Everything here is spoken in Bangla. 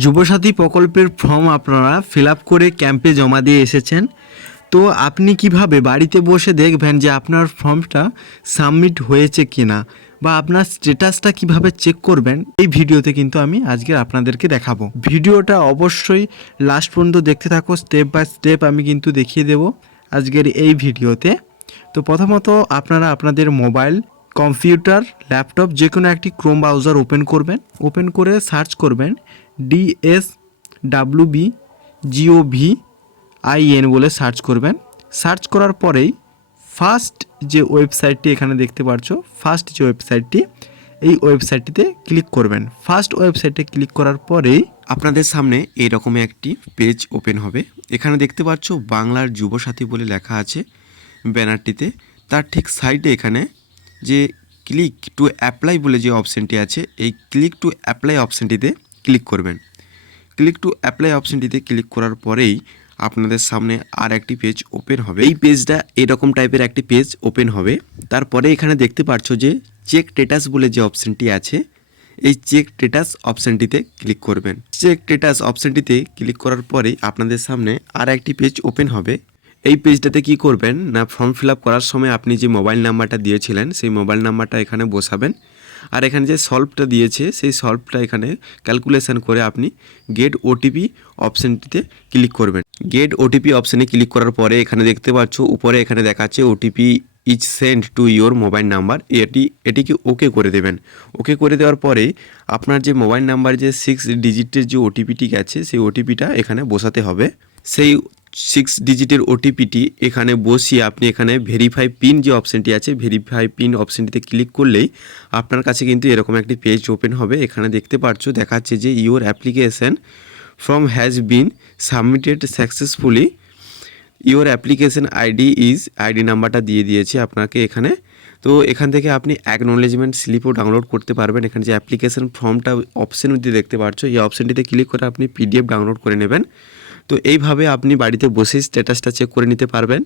যুবসাথী প্রকল্পের ফর্ম আপনারা ফিল আপ করে ক্যাম্পে জমা দিয়ে এসেছেন। তো আপনি কিভাবে বাড়িতে বসে দেখবেন যে আপনার ফর্মটা সাবমিট হয়েছে কিনা বা আপনার স্ট্যাটাসটা কিভাবে চেক করবেন, এই ভিডিওতে কিন্তু আমি আজকে আপনাদেরকে দেখাবো। ভিডিওটা অবশ্যই লাস্ট পর্যন্ত দেখতে থাকো, স্টেপ বাই স্টেপ আমি কিন্তু দেখিয়ে দেব আজকের এই ভিডিওতে। তো প্রথমত আপনারা আপনাদের মোবাইল, কম্পিউটার, ল্যাপটপ যে কোনো একটি ক্রোম ব্রাউজার ওপেন করবেন। ওপেন করে সার্চ করবেন DSWBGOVIN বলে সার্চ করবেন। সার্চ করার পরেই ফার্স্ট যে ওয়েবসাইটটি এখানে দেখতে পাচ্ছ, ফার্স্ট যে ওয়েবসাইটটি, এই ওয়েবসাইটটিতে ক্লিক করবেন। ফার্স্ট ওয়েবসাইটে ক্লিক করার পরেই আপনাদের সামনে এইরকম একটি পেজ ওপেন হবে। এখানে দেখতে পাচ্ছ বাংলার যুবসাথী বলে লেখা আছে ব্যানারটিতে। তার ঠিক সাইডে এখানে যে ক্লিক টু অ্যাপ্লাই বলে যে অপশানটি আছে, এই ক্লিক টু অ্যাপ্লাই অপশানটিতে ক্লিক করবেন। ক্লিক টু অ্যাপ্লাই অপশানটিতে ক্লিক করার পরেই আপনাদের সামনে আর একটি পেজ ওপেন হবে। এই পেজটা এরকম টাইপের একটি পেজ ওপেন হবে। তারপরে এখানে দেখতে পাচ্ছ যে চেক স্ট্যাটাস বলে যে অপশানটি আছে, এই চেক স্ট্যাটাস অপশানটিতে ক্লিক করবেন। চেক স্ট্যাটাস অপশানটিতে ক্লিক করার পরেই আপনাদের সামনে আর একটি পেজ ওপেন হবে। এই পেজটাতে কি করবেন না, ফর্ম ফিল আপ করার সময় আপনি যে মোবাইল নাম্বারটা দিয়েছিলেন সেই মোবাইল নাম্বারটা এখানে বসাবেন। আর এখানে যে সলভটা দিয়েছে সেই সলভটা এখানে ক্যালকুলেশন করে আপনি গেট ওটিপি অপশানটিতে ক্লিক করবেন। গেট ওটিপি অপশানে ক্লিক করার পরে এখানে দেখতে পাচ্ছ উপরে এখানে দেখাচ্ছে OTP is send to your mobile number. এটিকে ওকে করে দেবেন। ওকে করে দেওয়ার পরেই আপনার যে মোবাইল নাম্বার যে 6 ডিজিটের যে ওটিপিটি গেছে সেই ওটিপিটা এখানে বসাতে হবে। সেই 6 ডিজিটের ওটিপিটি এখানে বসিয়ে আপনি এখানে ভেরিফাই পিন যে অপশানটি আছে, ভেরিফাই পিন অপশানটিতে ক্লিক করলেই আপনার কাছে কিন্তু এরকম একটি পেজ ওপেন হবে। এখানে দেখতে পাচ্ছ দেখাচ্ছে যে your application form has been submitted successfully, your application ID নাম্বারটা দিয়ে দিয়েছে আপনাকে এখানে। তো এখান থেকে আপনি অ্যাকনোলেজমেন্ট স্লিপও ডাউনলোড করতে পারবেন। এখানে যে অ্যাপ্লিকেশন ফর্মটা অপশান দেখতে পাচ্ছ, এই অপশানটিতে ক্লিক করে আপনি PDF ডাউনলোড করে নেবেন। তো এইভাবে আপনি বাড়িতে বসেই স্ট্যাটাসটা চেক করে নিতে পারবেন।